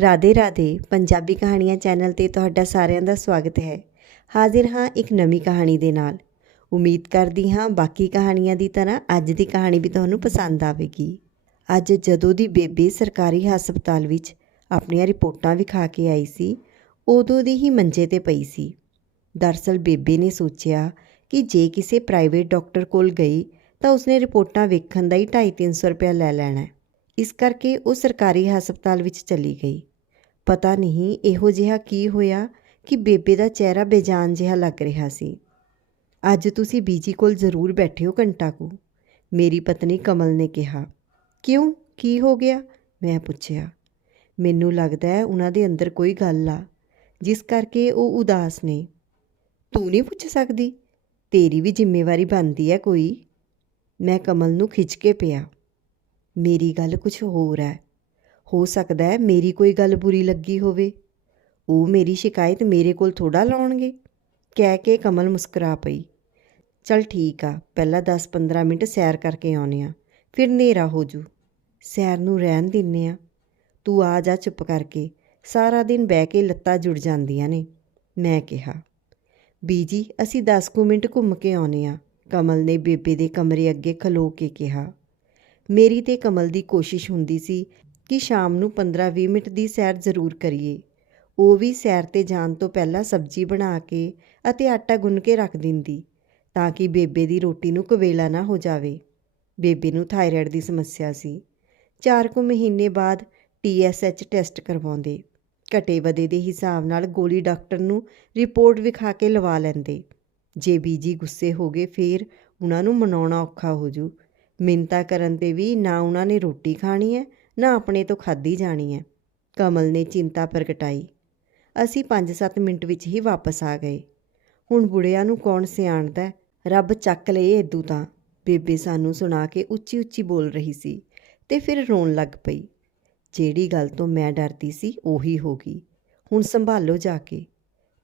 ਰਾਧੇ ਰਾਧੇ, ਪੰਜਾਬੀ ਕਹਾਣੀਆਂ ਚੈਨਲ ਤੇ ਤੁਹਾਡਾ ਸਾਰਿਆਂ ਦਾ ਸਵਾਗਤ ਹੈ। ਹਾਜ਼ਰ ਹਾਂ ਇੱਕ ਨਵੀਂ ਕਹਾਣੀ ਦੇ ਨਾਲ। ਉਮੀਦ ਕਰਦੀ ਹਾਂ ਬਾਕੀ ਕਹਾਣੀਆਂ ਦੀ ਤਰ੍ਹਾਂ ਅੱਜ ਦੀ ਕਹਾਣੀ ਵੀ ਤੁਹਾਨੂੰ ਪਸੰਦ ਆਵੇਗੀ। ਅੱਜ ਜਦੋਂ ਦੀ ਬੇਬੇ ਸਰਕਾਰੀ ਹਸਪਤਾਲ ਵਿੱਚ ਆਪਣੀਆਂ ਰਿਪੋਰਟਾਂ ਵਿਖਾ ਕੇ ਆਈ ਸੀ, ਉਦੋਂ ਦੀ ਹੀ ਮੰਜੇ ਤੇ ਪਈ ਸੀ। ਦਰਸਲ ਬੇਬੇ ਨੇ ਸੋਚਿਆ ਕਿ ਜੇ ਕਿਸੇ ਪ੍ਰਾਈਵੇਟ ਡਾਕਟਰ ਕੋਲ ਗਈ ਤਾਂ ਉਸਨੇ ਰਿਪੋਰਟਾਂ ਵੇਖਣ ਦਾ ਹੀ 2.5-300 ਰੁਪਇਆ ਲੈ ਲੈਣਾ ਇਸ ਕਰਕੇ ਉਹ ਸਰਕਾਰੀ ਹਸਪਤਾਲ ਵਿੱਚ ਚਲੀ ਗਈ। ਪਤਾ ਨਹੀਂ ਇਹੋ ਜਿਹਾ ਕੀ ਹੋਇਆ ਕਿ ਬੇਬੇ ਦਾ ਚਿਹਰਾ ਬੇਜਾਨ ਜਿਹਾ ਲੱਗ ਰਿਹਾ ਸੀ। ਅੱਜ ਤੁਸੀਂ ਬੀਜੀ ਕੋਲ ਜ਼ਰੂਰ ਬੈਠਿਓ ਘੰਟਾ ਕੁ, ਮੇਰੀ ਪਤਨੀ ਕਮਲ ਨੇ ਕਿਹਾ। ਕਿਉਂ? ਕੀ ਹੋ ਗਿਆ? ਮੈਂ ਪੁੱਛਿਆ। ਮੈਨੂੰ ਲੱਗਦਾ ਹੈ ਉਹਨਾਂ ਦੇ ਅੰਦਰ ਕੋਈ ਗੱਲ ਆ, ਜਿਸ ਕਰਕੇ ਉਹ ਉਦਾਸ ਨੇ। ਤੂੰ ਨਹੀਂ ਪੁੱਛ ਸਕਦੀ? ਤੇਰੀ ਵੀ ਜ਼ਿੰਮੇਵਾਰੀ ਬਣਦੀ ਹੈ ਕੋਈ। ਮੈਂ ਕਮਲ ਨੂੰ ਖਿੱਚ ਕੇ ਪਿਆ। ਮੇਰੀ ਗੱਲ ਕੁਝ ਹੋਰ ਹੈ। ਹੋ ਸਕਦਾ ਹੈ ਮੇਰੀ ਕੋਈ ਗੱਲ ਬੁਰੀ ਲੱਗੀ ਹੋਵੇ। ਉਹ ਮੇਰੀ ਸ਼ਿਕਾਇਤ ਮੇਰੇ ਕੋਲ ਥੋੜਾ ਲਾਉਣਗੇ। ਕਹਿ ਕੇ ਕਮਲ ਮੁਸਕਰਾ ਪਈ। ਚਲ ਠੀਕ ਆ, ਪਹਿਲਾਂ 10-15 ਮਿੰਟ ਸੈਰ ਕਰਕੇ ਆਉਨੇ ਆ ਫਿਰ ਹਨੇਰਾ ਹੋ ਜੂ। ਸੈਰ ਨੂੰ ਰਹਿਣ ਦਿੰਨੇ ਆ ਤੂੰ ਆ ਜਾ ਚੁੱਪ ਕਰਕੇ, ਸਾਰਾ ਦਿਨ ਬਹਿ ਕੇ ਲੱਤਾਂ ਜੁੜ ਜਾਂਦੀਆਂ ਨੇ, ਮੈਂ ਕਿਹਾ। ਬੀਜੀ, ਅਸੀਂ 10 ਕੁ ਮਿੰਟ ਘੁੰਮ ਕੇ ਆਉਨੇ ਆ ਕਮਲ ਨੇ ਬੇਬੇ ਦੇ ਕਮਰੇ ਅੱਗੇ ਖਲੋ ਕੇ ਕਿਹਾ। ਮੇਰੀ ਤੇ ਕਮਲ ਦੀ ਕੋਸ਼ਿਸ਼ ਹੁੰਦੀ ਸੀ ਕਿ ਸ਼ਾਮ ਨੂੰ 15-20 ਮਿੰਟ ਦੀ ਸੈਰ ਜ਼ਰੂਰ ਕਰੀਏ। ਉਹ ਵੀ ਸੈਰ ਤੇ ਜਾਣ ਤੋਂ ਪਹਿਲਾਂ ਸਬਜ਼ੀ ਬਣਾ ਕੇ ਅਤੇ ਆਟਾ ਗੁੰਨ ਕੇ ਰੱਖ ਦਿੰਦੀ, ਤਾਂ ਕਿ ਬੇਬੇ ਦੀ ਰੋਟੀ ਨੂੰ ਕਵੇਲਾ ਨਾ ਹੋ ਜਾਵੇ। ਬੇਬੇ ਨੂੰ ਥਾਇਰਾਇਡ ਦੀ ਸਮੱਸਿਆ ਸੀ। 4 ਕੁ ਮਹੀਨੇ ਬਾਅਦ ਟੀਐਸਐਚ ਟੈਸਟ ਕਰਵਾਉਂਦੇ। ਘਟੇ ਵਧੇ ਦੇ ਹਿਸਾਬ ਨਾਲ ਗੋਲੀ ਡਾਕਟਰ ਨੂੰ ਰਿਪੋਰਟ ਵਿਖਾ ਕੇ ਲਵਾ ਲੈਂਦੇ। ਜੇ ਬੀਜੀ ਗੁੱਸੇ ਹੋ ਗਏ, ਫੇਰ ਉਹਨਾਂ ਨੂੰ ਮਨਾਉਣਾ ਔਖਾ ਹੋ ਜੂ। ਮਿੰਤਾ ਕਰਨ ਤੇ ਵੀ ਨਾ ਉਹਨਾਂ ਨੇ ਰੋਟੀ ਖਾਣੀ ਹੈ, ਨਾ ਆਪਣੇ ਤੋਂ ਖਾਧੀ ਜਾਣੀ ਹੈ। ਕਮਲ ਨੇ ਚਿੰਤਾ ਪ੍ਰਗਟਾਈ। ਅਸੀਂ 5-7 ਮਿੰਟ ਵਿੱਚ ਹੀ ਵਾਪਸ ਆ ਗਏ। ਹੁਣ ਬੁੜਿਆਂ ਨੂੰ ਕੌਣ ਸਿਆਣਦਾ ਰੱਬ ਚੱਕ ਲਏ ਏਦੂ ਤਾਂ। ਬੇਬੇ ਸਾਨੂੰ ਸੁਣਾ ਕੇ ਉੱਚੀ ਉੱਚੀ ਬੋਲ ਰਹੀ ਸੀ ਤੇ ਫਿਰ ਰੋਣ ਲੱਗ ਪਈ। ਜਿਹੜੀ ਗੱਲ ਤੋਂ ਮੈਂ ਡਰਦੀ ਸੀ, ਉਹੀ ਹੋ ਗਈ। ਹੁਣ ਸੰਭਾਲੋ ਜਾ ਕੇ।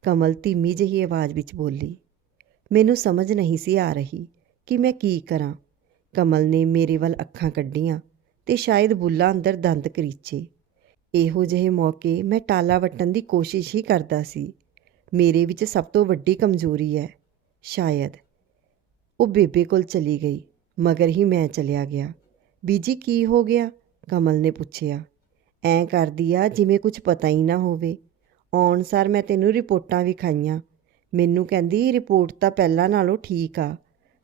ਕਮਲ ਧੀਮੀ ਜਿਹੀ ਆਵਾਜ਼ ਵਿੱਚ ਬੋਲੀ, ਮੈਨੂੰ ਸਮਝ ਨਹੀਂ ਸੀ ਆ ਰਹੀ ਕਿ ਮੈਂ ਕੀ ਕਰਾਂ। ਕਮਲ ਨੇ ਮੇਰੇ ਵੱਲ ਅੱਖਾਂ ਕੱਢੀਆਂ ਤੇ ਸ਼ਾਇਦ ਬੁੱਲਾ ਅੰਦਰ ਦੰਦ ਕਰੀਚੇ। ਇਹੋ ਜਿਹੇ ਮੌਕੇ ਮੈਂ ਟਾਲਾ ਵਟਣ ਦੀ ਕੋਸ਼ਿਸ਼ ਹੀ ਕਰਦਾ ਸੀ। ਮੇਰੇ ਵਿੱਚ ਸਭ ਤੋਂ ਵੱਡੀ ਕਮਜ਼ੋਰੀ ਹੈ। ਸ਼ਾਇਦ। ਉਹ ਬੇਬੇ ਕੋਲ ਚਲੀ ਗਈ, ਮਗਰ ਹੀ ਮੈਂ ਚਲਿਆ ਗਿਆ। ਬੀਜੀ, ਕੀ ਹੋ ਗਿਆ? ਕਮਲ ਨੇ ਪੁੱਛਿਆ। ਐਂ ਕਰਦੀ ਆ ਜਿਵੇਂ ਕੁਝ ਪਤਾ ਹੀ ਨਾ ਹੋਵੇ। ਆਉਣ ਸਾਰ ਮੈਂ ਤੈਨੂੰ ਰਿਪੋਰਟਾਂ ਵਿਖਾਈਆਂ। ਮੈਨੂੰ ਕਹਿੰਦੀ, ਰਿਪੋਰਟ ਤਾਂ ਪਹਿਲਾਂ ਨਾਲੋਂ ਠੀਕ ਆ।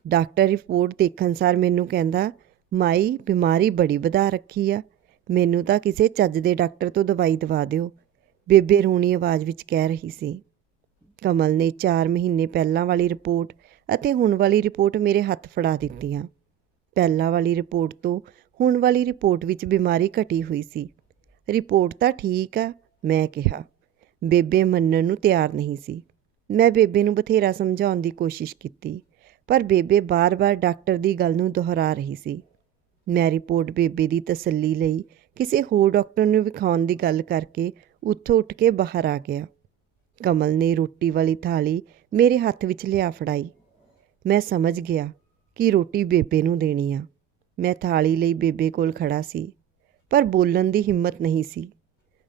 ਡਾਕਟਰ ਰਿਪੋਰਟ ਦੇਖਣ ਸਾਰ ਮੈਨੂੰ ਕਹਿੰਦਾ, ਮਾਈ, ਬਿਮਾਰੀ ਬੜੀ ਵਧਾ ਰੱਖੀ ਆ। ਮੈਨੂੰ ਤਾਂ ਕਿਸੇ ਚੱਜ ਦੇ ਡਾਕਟਰ ਤੋਂ ਦਵਾਈ ਦਵਾ ਦਿਓ। ਬੇਬੇ ਰੋਣੀ ਆਵਾਜ਼ ਵਿੱਚ ਕਹਿ ਰਹੀ ਸੀ। ਕਮਲ ਨੇ 4 ਮਹੀਨੇ ਪਹਿਲਾਂ ਵਾਲੀ ਰਿਪੋਰਟ ਅਤੇ ਹੁਣ ਵਾਲੀ ਰਿਪੋਰਟ ਮੇਰੇ ਹੱਥ ਫੜਾ ਦਿੱਤੀਆਂ। ਪਹਿਲਾਂ ਵਾਲੀ ਰਿਪੋਰਟ ਤੋਂ ਹੁਣ ਵਾਲੀ ਰਿਪੋਰਟ ਵਿੱਚ ਬਿਮਾਰੀ ਘਟੀ ਹੋਈ ਸੀ। ਰਿਪੋਰਟ ਤਾਂ ਠੀਕ ਆ, ਮੈਂ ਕਿਹਾ। ਬੇਬੇ ਮੰਨਣ ਨੂੰ ਤਿਆਰ ਨਹੀਂ ਸੀ। ਮੈਂ ਬੇਬੇ ਨੂੰ ਬਥੇਰਾ ਸਮਝਾਉਣ ਦੀ ਕੋਸ਼ਿਸ਼ ਕੀਤੀ। ਪਰ ਬੇਬੇ ਬਾਰ-ਬਾਰ ਡਾਕਟਰ ਦੀ ਗੱਲ ਨੂੰ ਦੁਹਰਾ ਰਹੀ ਸੀ। ਮੈਂ ਰਿਪੋਰਟ ਬੇਬੇ ਦੀ ਤਸੱਲੀ ਲਈ ਕਿਸੇ ਹੋਰ ਡਾਕਟਰ ਨੂੰ ਵਿਖਾਉਣ ਦੀ ਗੱਲ ਕਰਕੇ ਉੱਥੋਂ ਉੱਠ ਕੇ ਬਾਹਰ ਆ ਗਿਆ। ਕਮਲ ਨੇ ਰੋਟੀ ਵਾਲੀ ਥਾਲੀ ਮੇਰੇ ਹੱਥ ਵਿੱਚ ਲਿਆ ਫੜਾਈ। ਮੈਂ ਸਮਝ ਗਿਆ ਕਿ ਰੋਟੀ ਬੇਬੇ ਨੂੰ ਦੇਣੀ ਆ। ਮੈਂ ਥਾਲੀ ਲਈ ਬੇਬੇ ਕੋਲ ਖੜਾ ਸੀ, ਪਰ ਬੋਲਣ ਦੀ ਹਿੰਮਤ ਨਹੀਂ ਸੀ।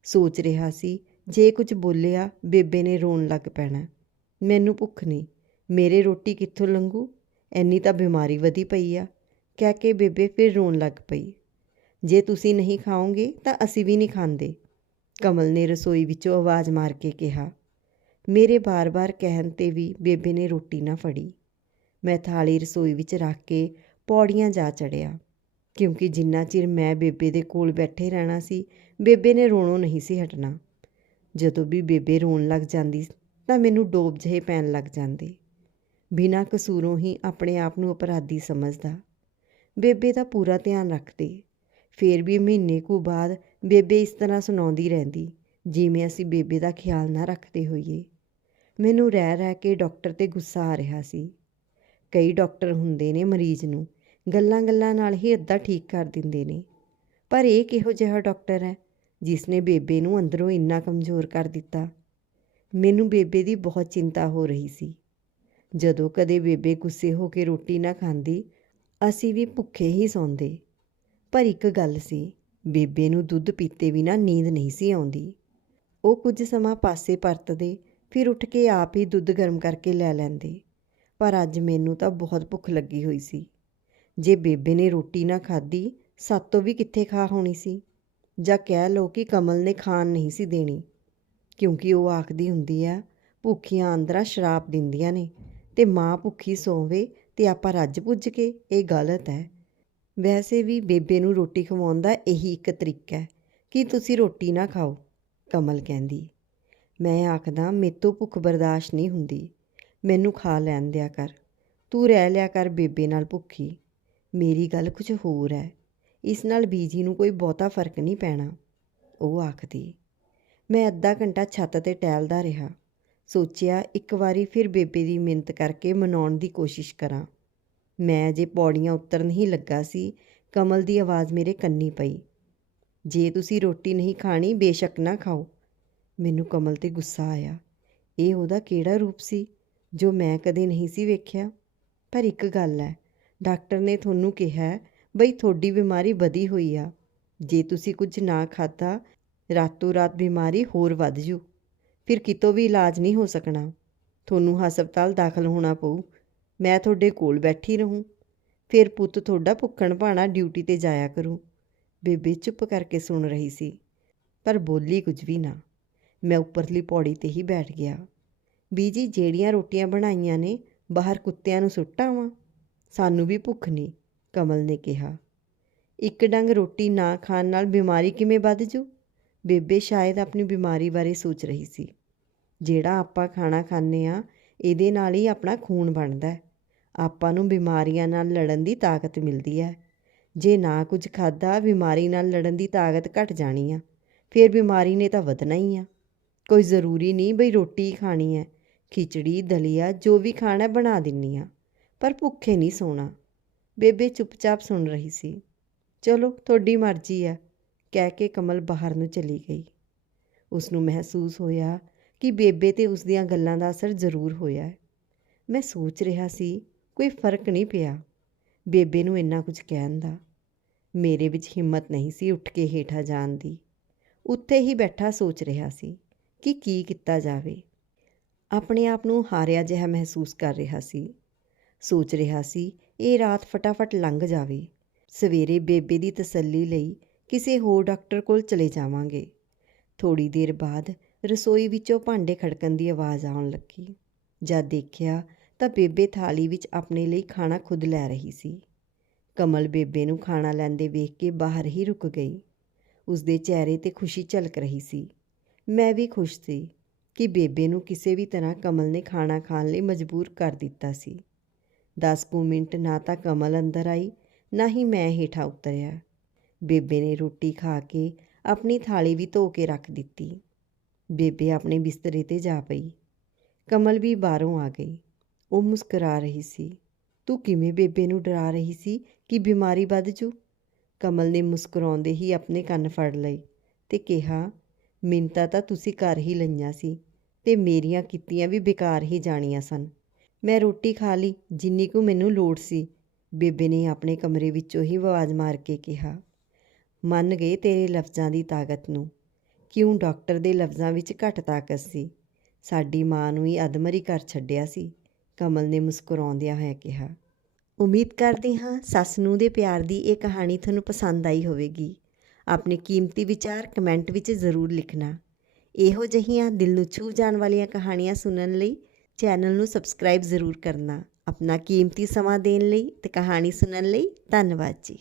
ਸੋਚ ਰਿਹਾ ਸੀ, ਜੇ ਕੁਝ ਬੋਲਿਆ ਬੇਬੇ ਨੇ ਰੋਣ ਲੱਗ ਪੈਣਾ। ਮੈਨੂੰ ਭੁੱਖ ਨਹੀਂ। ਮੇਰੇ ਰੋਟੀ ਕਿੱਥੋਂ ਲੰਘੂ? ਐਨੀ ਤਾਂ ਬਿਮਾਰੀ ਵਧੀ ਪਈ ਆ। ਕਹਿ ਕੇ ਬੇਬੇ ਫਿਰ ਰੋਣ ਲੱਗ ਪਈ। ਜੇ ਤੁਸੀਂ ਨਹੀਂ ਖਾਓਗੇ ਤਾਂ ਅਸੀਂ ਵੀ ਨਹੀਂ ਖਾਂਦੇ। ਕਮਲ ਨੇ ਰਸੋਈ ਵਿੱਚੋਂ ਆਵਾਜ਼ ਮਾਰ ਕੇ ਕਿਹਾ। ਮੇਰੇ ਬਾਰ-ਬਾਰ ਕਹਿਣ ਤੇ ਵੀ ਬੇਬੇ ਨੇ ਰੋਟੀ ਨਾ ਫੜੀ। ਮੈਂ ਥਾਲੀ ਰਸੋਈ ਵਿੱਚ ਰੱਖ ਕੇ ਪੌੜੀਆਂ ਜਾ ਚੜਿਆ। ਕਿਉਂਕਿ ਜਿੰਨਾ ਚਿਰ ਮੈਂ ਬੇਬੇ ਦੇ ਕੋਲ ਬੈਠੇ ਰਹਿਣਾ ਸੀ, ਬੇਬੇ ਨੇ ਰੋਣੋਂ ਨਹੀਂ ਸੀ ਹਟਣਾ। ਜਦੋਂ ਵੀ ਬੇਬੇ ਰੋਣ ਲੱਗ ਜਾਂਦੀ ਤਾਂ ਮੈਨੂੰ ਡੋਬ ਜਿਹੇ ਪੈਣ ਲੱਗ ਜਾਂਦੇ। ਬਿਨਾਂ ਕਸੂਰੋਂ ਹੀ ਆਪਣੇ ਆਪ ਨੂੰ ਅਪਰਾਧੀ ਸਮਝਦਾ। ਬੇਬੇ ਦਾ ਪੂਰਾ ਧਿਆਨ ਰੱਖਦੇ। ਫੇਰ ਵੀ ਮਹੀਨੇ ਕੁ ਬਾਅਦ ਬੇਬੇ ਇਸ ਤਰ੍ਹਾਂ ਸੁਣਾਉਂਦੀ ਰਹਿੰਦੀ, ਜਿਵੇਂ ਅਸੀਂ ਬੇਬੇ ਦਾ ਖਿਆਲ ਨਾ ਰੱਖਦੇ ਹੋਈਏ। ਮੈਨੂੰ ਰਹਿ ਰਹਿ ਕੇ ਡਾਕਟਰ ਤੇ ਗੁੱਸਾ ਆ ਰਿਹਾ ਸੀ। ਕਈ ਡਾਕਟਰ ਹੁੰਦੇ ਨੇ ਮਰੀਜ਼ ਨੂੰ ਗੱਲਾਂ-ਗੱਲਾਂ ਨਾਲ ਹੀ ਅੱਧਾ ਠੀਕ ਕਰ ਦਿੰਦੇ ਨੇ। ਪਰ ਇਹ ਕਿਹੋ ਜਿਹਾ ਡਾਕਟਰ ਹੈ, ਜਿਸ ਨੇ ਬੇਬੇ ਨੂੰ ਅੰਦਰੋਂ ਇੰਨਾ ਕਮਜ਼ੋਰ ਕਰ ਦਿੱਤਾ? ਮੈਨੂੰ ਬੇਬੇ ਦੀ ਬਹੁਤ ਚਿੰਤਾ ਹੋ ਰਹੀ ਸੀ। ਜਦੋਂ ਕਦੇ ਬੇਬੇ ਗੁੱਸੇ ਹੋ ਕੇ ਰੋਟੀ ਨਾ ਖਾਂਦੀ, ਅਸੀਂ ਵੀ ਭੁੱਖੇ ਹੀ ਸੌਂਦੇ। ਪਰ ਇੱਕ ਗੱਲ ਸੀ, ਬੇਬੇ ਨੂੰ ਦੁੱਧ ਪੀਤੇ ਬਿਨਾਂ ਨੀਂਦ ਨਹੀਂ ਸੀ ਆਉਂਦੀ। ਉਹ ਕੁਝ ਸਮਾਂ ਪਾਸੇ ਪਰਤਦੇ, ਫਿਰ ਉੱਠ ਕੇ ਆਪ ਹੀ ਦੁੱਧ ਗਰਮ ਕਰਕੇ ਲੈ ਲੈਂਦੇ। ਪਰ ਅੱਜ ਮੈਨੂੰ ਤਾਂ ਬਹੁਤ ਭੁੱਖ ਲੱਗੀ ਹੋਈ ਸੀ। ਜੇ ਬੇਬੇ ਨੇ ਰੋਟੀ ਨਾ ਖਾਧੀ, ਸਾਤੋਂ ਵੀ ਕਿੱਥੇ ਖਾ ਹੋਣੀ ਸੀ? ਜਾਂ ਕਹਿ ਲਓ ਕਿ ਕਮਲ ਨੇ ਖਾਣ ਨਹੀਂ ਸੀ ਦੇਣੀ। ਕਿਉਂਕਿ ਉਹ ਆਖਦੀ ਹੁੰਦੀ ਆ, ਭੁੱਖੀਆਂ ਅੰਦਰਾਂ ਸ਼ਰਾਪ ਦਿੰਦੀਆਂ ਨੇ। ਤੇ ਮਾਂ ਭੁੱਖੀ ਸੋਵੇ ਤੇ ਆਪਾਂ ਰੱਜ ਪੁੱਜ ਕੇ, ਇਹ ਗਲਤ ਹੈ। ਵੈਸੇ ਵੀ ਬੇਬੇ ਨੂੰ ਰੋਟੀ ਖਵਾਉਣ ਦਾ ਇਹੀ ਇੱਕ ਤਰੀਕਾ ਹੈ ਕਿ ਤੁਸੀਂ ਰੋਟੀ ਨਾ ਖਾਓ, ਕਮਲ ਕਹਿੰਦੀ। ਮੈਂ ਆਖਦਾ, ਮੇਤੋਂ ਭੁੱਖ ਬਰਦਾਸ਼ਤ ਨਹੀਂ ਹੁੰਦੀ। ਮੈਨੂੰ ਖਾ ਲੈਣ ਦਿਆ ਕਰ। ਤੂੰ ਰਹਿ ਲਿਆ ਕਰ ਬੇਬੇ ਨਾਲ ਭੁੱਖੀ। ਮੇਰੀ ਗੱਲ ਕੁਝ ਹੋਰ ਹੈ। ਇਸ ਨਾਲ ਬੀਜੀ ਨੂੰ ਕੋਈ ਬਹੁਤਾ ਫ਼ਰਕ ਨਹੀਂ ਪੈਣਾ। ਉਹ ਆਖਦੀ। ਮੈਂ ਅੱਧਾ ਘੰਟਾ ਛੱਤ ਤੇ ਟਹਿਲਦਾ ਰਿਹਾ। ਸੋਚਿਆ, ਇੱਕ ਵਾਰੀ ਫਿਰ ਬੇਬੇ ਦੀ ਮਿਹਨਤ ਕਰਕੇ ਮਨਾਉਣ ਦੀ ਕੋਸ਼ਿਸ਼ ਕਰਾਂ। ਮੈਂ ਅਜੇ ਪੌੜੀਆਂ ਉਤਰਨ ਹੀ ਲੱਗਾ ਸੀ। ਕਮਲ ਦੀ ਆਵਾਜ਼ ਮੇਰੇ ਕੰਨੀ ਪਈ। ਜੇ ਤੁਸੀਂ ਰੋਟੀ ਨਹੀਂ ਖਾਣੀ, ਬੇਸ਼ੱਕ ਨਾ ਖਾਓ। ਮੈਨੂੰ ਕਮਲ ਤੇ ਗੁੱਸਾ ਆਇਆ। ਇਹ ਉਹਦਾ ਕਿਹੜਾ ਰੂਪ ਸੀ, ਜੋ ਮੈਂ ਕਦੇ ਨਹੀਂ ਸੀ ਵੇਖਿਆ? ਪਰ ਇੱਕ ਗੱਲ ਹੈ, ਡਾਕਟਰ ਨੇ ਤੁਹਾਨੂੰ ਕਿਹਾ, ਬਈ, ਤੁਹਾਡੀ ਬਿਮਾਰੀ ਵਧੀ ਹੋਈ ਆ। ਜੇ ਤੁਸੀਂ ਕੁਝ ਨਾ ਖਾਧਾ, ਰਾਤੋਂ ਰਾਤ ਬਿਮਾਰੀ ਹੋਰ ਵੱਧ ਜੂ। ਫਿਰ ਕਿਤੋਂ ਵੀ ਇਲਾਜ ਨਹੀਂ ਹੋ ਸਕਣਾ। ਤੁਹਾਨੂੰ ਹਸਪਤਾਲ ਦਾਖਲ ਹੋਣਾ ਪਊ। ਮੈਂ ਤੁਹਾਡੇ ਕੋਲ ਬੈਠੀ ਰਹੂੰ। ਫਿਰ ਪੁੱਤ ਤੁਹਾਡਾ ਭੁੱਖਣ ਭਾਣਾ ਡਿਊਟੀ ਤੇ ਜਾਇਆ ਕਰੂ। ਬੇਬੇ ਚੁੱਪ ਕਰਕੇ ਸੁਣ ਰਹੀ ਸੀ। ਪਰ ਬੋਲੀ ਕੁਝ ਵੀ ਨਾ। ਮੈਂ ਉੱਪਰਲੀ ਪੌੜੀ ਤੇ ਹੀ ਬੈਠ ਗਿਆ। ਬੀਜੀ, ਜਿਹੜੀਆਂ ਰੋਟੀਆਂ ਬਣਾਈਆਂ ਨੇ, ਬਾਹਰ ਕੁੱਤਿਆਂ ਨੂੰ ਸੁੱਟਾਵਾਂ ਸਾਨੂੰ ਵੀ ਭੁੱਖ ਨਹੀਂ, ਕਮਲ ਨੇ ਕਿਹਾ। ਇੱਕ ਡੰਗ ਰੋਟੀ ਨਾ ਖਾਣ ਨਾਲ ਬਿਮਾਰੀ ਕਿਵੇਂ ਵੱਧ ਜੂ? ਬੇਬੇ ਸ਼ਾਇਦ ਆਪਣੀ ਬਿਮਾਰੀ ਬਾਰੇ ਸੋਚ ਰਹੀ ਸੀ। ਜਿਹੜਾ ਆਪਾਂ ਖਾਣਾ ਖਾਂਦੇ ਆ ਇਹਦੇ ਨਾਲ ਹੀ ਆਪਣਾ ਖੂਨ ਬਣਦਾ ਹੈ। ਆਪਾਂ ਨੂੰ ਬਿਮਾਰੀਆਂ ਨਾਲ ਲੜਨ ਦੀ ਤਾਕਤ ਮਿਲਦੀ ਹੈ। ਜੇ ਨਾ ਕੁਝ ਖਾਦਾ ਬਿਮਾਰੀ ਨਾਲ ਲੜਨ ਦੀ ਤਾਕਤ ਘਟ ਜਾਣੀ ਆ। ਫਿਰ ਬਿਮਾਰੀ ਨੇ ਤਾਂ ਵਧਣਾ ਹੀ ਆ। ਕੋਈ ਜ਼ਰੂਰੀ ਨਹੀਂ ਬਈ ਰੋਟੀ ਹੀ ਖਾਣੀ ਹੈ। ਖਿਚੜੀ, ਦਲੀਆ, ਜੋ ਵੀ ਖਾਣਾ ਬਣਾ ਦਿੰਨੀ ਆ। ਪਰ ਭੁੱਖੇ ਨਹੀਂ ਸੋਣਾ। ਬੇਬੇ ਚੁੱਪਚਾਪ ਸੁਣ ਰਹੀ ਸੀ। ਚਲੋ, ਤੁਹਾਡੀ ਮਰਜ਼ੀ ਆ। ਕਹਿ ਕੇ ਕਮਲ ਬਾਹਰ ਨੂੰ ਚਲੀ ਗਈ। ਉਸ ਨੂੰ ਮਹਿਸੂਸ ਹੋਇਆ ਕਿ ਬੇਬੇ ਤੇ ਉਸ ਦੀਆਂ ਗੱਲਾਂ ਦਾ ਅਸਰ ਜ਼ਰੂਰ ਹੋਇਆ ਮੈਂ ਸੋਚ ਰਿਹਾ ਸੀ, ਕੋਈ ਫ਼ਰਕ ਨਹੀਂ ਪਿਆ। ਬੇਬੇ ਨੂੰ ਇੰਨਾ ਕੁਝ ਕਹਿਣ ਦਾ। ਮੇਰੇ ਵਿੱਚ ਹਿੰਮਤ ਨਹੀਂ ਸੀ ਉੱਠ ਕੇ ਹੇਠਾਂ ਜਾਣ ਦੀ। ਉੱਥੇ ਹੀ ਬੈਠਾ ਸੋਚ ਰਿਹਾ ਸੀ ਕਿ ਕੀ ਕੀਤਾ ਜਾਵੇ। ਆਪਣੇ ਆਪ ਨੂੰ ਹਾਰਿਆ ਜਿਹਾ ਮਹਿਸੂਸ ਕਰ ਰਿਹਾ ਸੀ। ਸੋਚ ਰਿਹਾ ਸੀ, ਇਹ ਰਾਤ ਫਟਾਫਟ ਲੰਘ ਜਾਵੇ। ਸਵੇਰੇ ਬੇਬੇ ਦੀ ਤਸੱਲੀ ਲਈ ਕਿਸੇ ਹੋਰ ਡਾਕਟਰ ਕੋਲ ਚਲੇ ਜਾਵਾਂਗੇ। ਥੋੜੀ ਦੇਰ ਬਾਅਦ ਰਸੋਈ ਵਿੱਚੋਂ ਭਾਂਡੇ ਖੜਕਣ ਦੀ ਆਵਾਜ਼ ਆਉਣ ਲੱਗੀ। ਜਦ ਦੇਖਿਆ ਤਾਂ ਬੇਬੇ ਥਾਲੀ ਵਿੱਚ ਆਪਣੇ ਲਈ ਖਾਣਾ ਖੁਦ ਲੈ ਰਹੀ ਸੀ। ਕਮਲ ਬੇਬੇ ਨੂੰ ਖਾਣਾ ਲੈਂਦੇ ਵੇਖ ਕੇ ਬਾਹਰ ਹੀ ਰੁਕ ਗਈ। ਉਸ ਦੇ ਚਿਹਰੇ ਤੇ ਖੁਸ਼ੀ ਝਲਕ ਰਹੀ ਸੀ। ਮੈਂ ਵੀ ਖੁਸ਼ ਸੀ ਕਿ ਬੇਬੇ ਨੂੰ ਕਿਸੇ ਵੀ ਤਰ੍ਹਾਂ ਕਮਲ ਨੇ ਖਾਣਾ ਖਾਣ ਲਈ ਮਜਬੂਰ ਕਰ ਦਿੱਤਾ ਸੀ। ਦਸ ਕੁ ਮਿੰਟ ਨਾ ਤਾਂ ਕਮਲ ਅੰਦਰ ਆਈ, ਨਾ ਹੀ ਮੈਂ ਹੇਠਾਂ ਉਤਰਿਆ। ਬੇਬੇ ਨੇ ਰੋਟੀ ਖਾ ਕੇ ਆਪਣੀ ਥਾਲੀ ਵੀ ਧੋ ਕੇ ਰੱਖ ਦਿੱਤੀ। ਬੇਬੇ ਆਪਣੇ ਬਿਸਤਰੇ ਤੇ ਜਾ ਪਈ। ਕਮਲ ਵੀ ਬਾਹਰੋਂ ਆ ਗਈ। ਉਹ ਮੁਸਕਰਾ ਰਹੀ ਸੀ। ਤੂੰ ਕਿਵੇਂ ਬੇਬੇ ਨੂੰ ਡਰਾ ਰਹੀ ਸੀ ਕਿ ਬਿਮਾਰੀ ਵੱਧ ਜੂ? ਕਮਲ ਨੇ ਮੁਸਕਰਾਉਂਦੇ ਹੀ ਆਪਣੇ ਕੰਨ ਫੜ ਲਏ ਤੇ ਕਿਹਾ ਮਿੰਤਾ ਤਾਂ ਤੁਸੀਂ ਕਰ ਹੀ ਲਈਆਂ ਸੀ ਤੇ ਮੇਰੀਆਂ ਕੀਤੀਆਂ ਵੀ ਬੇਕਾਰ ਹੀ ਜਾਣੀਆਂ ਸਨ। ਮੈਂ ਰੋਟੀ ਖਾ ਲਈ, ਜਿੰਨੀ ਕੁ ਮੈਨੂੰ ਲੋੜ ਸੀ। ਬੇਬੇ ਨੇ ਆਪਣੇ ਕਮਰੇ ਵਿੱਚੋਂ ਹੀ ਆਵਾਜ਼ ਮਾਰ ਕੇ ਕਿਹਾ। ਮੰਨ ਗਏ ਤੇਰੇ ਲਫ਼ਜ਼ਾਂ ਦੀ ਤਾਕਤ ਨੂੰ। ਕਿਉਂ ਡਾਕਟਰ ਦੇ ਲਫ਼ਜ਼ਾਂ ਵਿੱਚ ਘੱਟ ਤਾਕਤ ਸੀ? ਸਾਡੀ ਮਾਂ ਨੂੰ ਹੀ ਅਦਮਰੀ ਕਰ ਛੱਡਿਆ ਸੀ, ਕਮਲ ਨੇ ਮੁਸਕਰਾਉਂਦਿਆਂ ਹੋਇਆ ਕਿਹਾ। ਉਮੀਦ ਕਰਦੀ ਹਾਂ ਸੱਸ ਨੂੰ ਦੇ ਪਿਆਰ ਦੀ ਇਹ ਕਹਾਣੀ ਤੁਹਾਨੂੰ ਪਸੰਦ ਆਈ ਹੋਵੇਗੀ। ਆਪਣੇ ਕੀਮਤੀ ਵਿਚਾਰ ਕਮੈਂਟ ਵਿੱਚ ਜ਼ਰੂਰ ਲਿਖਣਾ। ਇਹੋ ਜਿਹੀਆਂ ਦਿਲ ਨੂੰ ਛੂ ਜਾਣ ਵਾਲੀਆਂ ਕਹਾਣੀਆਂ ਸੁਣਨ ਲਈ ਚੈਨਲ ਨੂੰ ਸਬਸਕ੍ਰਾਈਬ ਜ਼ਰੂਰ ਕਰਨਾ। ਆਪਣਾ ਕੀਮਤੀ ਸਮਾਂ ਦੇਣ ਲਈ ਤੇ ਕਹਾਣੀ ਸੁਣਨ ਲਈ ਧੰਨਵਾਦ ਜੀ।